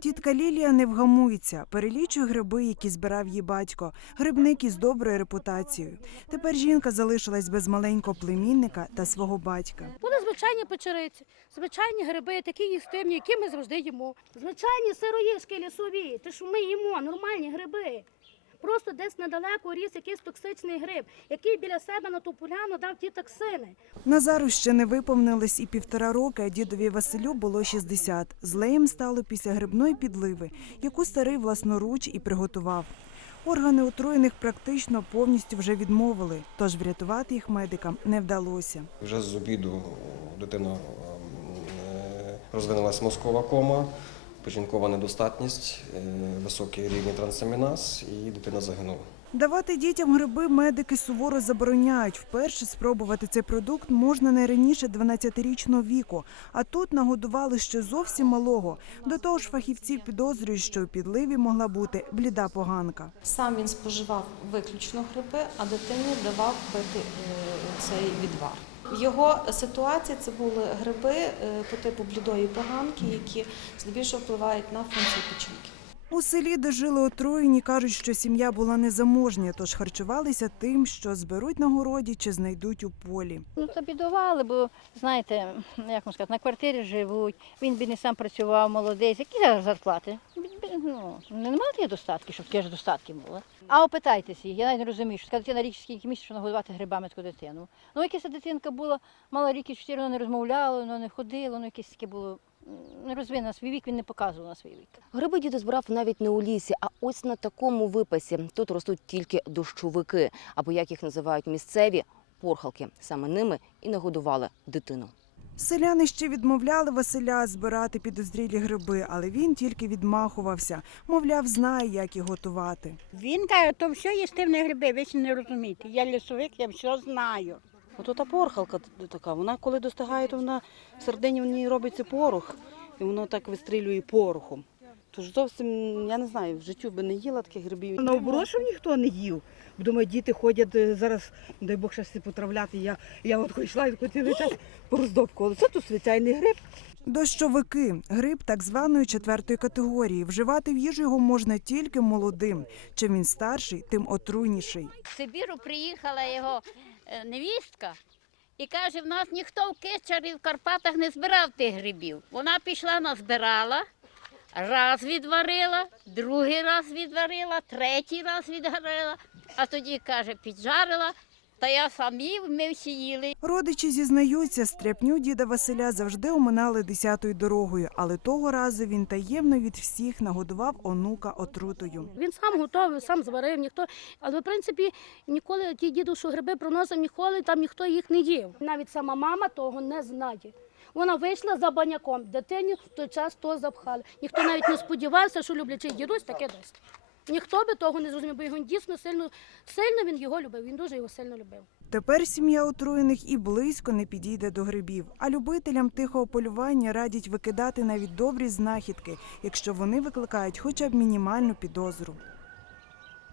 Тітка Лілія не вгамується, перелічує гриби, які збирав її батько, грибник із доброю репутацією. Тепер жінка залишилась без маленького племінника та свого батька. Були звичайні печериці, звичайні гриби, такі їстивні, які ми завжди їмо. Звичайні сироїшки лісові, те, що ми їмо, нормальні гриби. Просто десь недалеко ріс якийсь токсичний гриб, який біля себе на ту поляну дав ті токсини. Назару ще не виповнилось і півтора роки, а дідові Василю було 60. Злеєм стало після грибної підливи, яку старий власноруч і приготував. Органи отруєних практично повністю вже відмовили, тож врятувати їх медикам не вдалося. Вже з обіду у дитини е, розвинулася мозкова кома, печінкова недостатність, е, високий рівень трансаміназ і дитина загинула. Давати дітям гриби медики суворо забороняють. Вперше спробувати цей продукт можна не раніше 12-річного віку, а тут нагодували ще зовсім малого. До того ж, фахівці підозрюють, що у підливі могла бути бліда поганка. Сам він споживав виключно гриби, а дитині давав пити е, цей відвар. Його ситуації це були гриби е, по типу блідої поганки, які здебільшого впливають на функцію печінки. У селі, де жили отруєні, кажуть, що сім'я була незаможня, тож харчувалися тим, що зберуть на городі чи знайдуть у полі. Ну, то бідували, бо знаєте, як сказати, на квартирі живуть. Він бідний сам працював, молодець. Які зараз зарплати? Ну, немає тих достатків, щоб такі ж достатки були. А опитайтеся їх, я навіть не розумію, що така дитина рік скільки місяців нагодувати грибами таку дитину. Ну, якась дитинка була, мала рік і чотири, вона не розмовляла, вона не ходила, ну якесь таке було не розвинена свій вік, він не показував на свій вік. Гриби дідо збирав навіть не у лісі, а ось на такому випасі. Тут ростуть тільки дощовики, або як їх називають місцеві порхалки. Саме ними і нагодували дитину. Селяни ще відмовляли Василя збирати підозрілі гриби, але він тільки відмахувався. Мовляв, знає, як їх готувати. Він каже, то все їстивні гриби, ви ще не розумієте. Я лісовик, я все знаю. Ото та порхалка така, вона коли достигає, то вона всередині в ній робиться порох, і воно так вистрілює порохом. Тож зовсім, я не знаю, в життю би не їла таких грибів. Наоборот, щоб ніхто не їв. Думаю, діти ходять е, зараз, дай Бог щастя потравляти. Я, я от йшла і цілий час пороздовкувала. Це тут звичайний гриб. Дощовики гриб так званої четвертої категорії. Вживати в їжу його можна тільки молодим. Чим він старший, тим отруйніший. З Сибіру приїхала його невістка і каже, в нас ніхто в Кичарі в Карпатах не збирав тих грибів. Вона пішла, назбирала, раз відварила, другий раз відварила, третій раз відварила, а тоді, каже, піджарила, та я самі ми всі їли. Родичі зізнаються, стряпню діда Василя завжди оминали десятою дорогою, але того разу він таємно від всіх нагодував онука отрутою. Він сам готовий, сам зварив, ніхто. Але в принципі ніколи ті діду, що гриби приносив, ніколи там ніхто їх не їв. Навіть сама мама того не знає. Вона вийшла за баняком, дитині в той час то запхали. Ніхто навіть не сподівався, що люблячий дідусь таке дасть. Ніхто би того не зрозумів, бо його дійсно сильно, сильно він його любив. Він дуже його сильно любив. Тепер сім'я отруєних і близько не підійде до грибів. А любителям тихого полювання радять викидати навіть добрі знахідки, якщо вони викликають хоча б мінімальну підозру.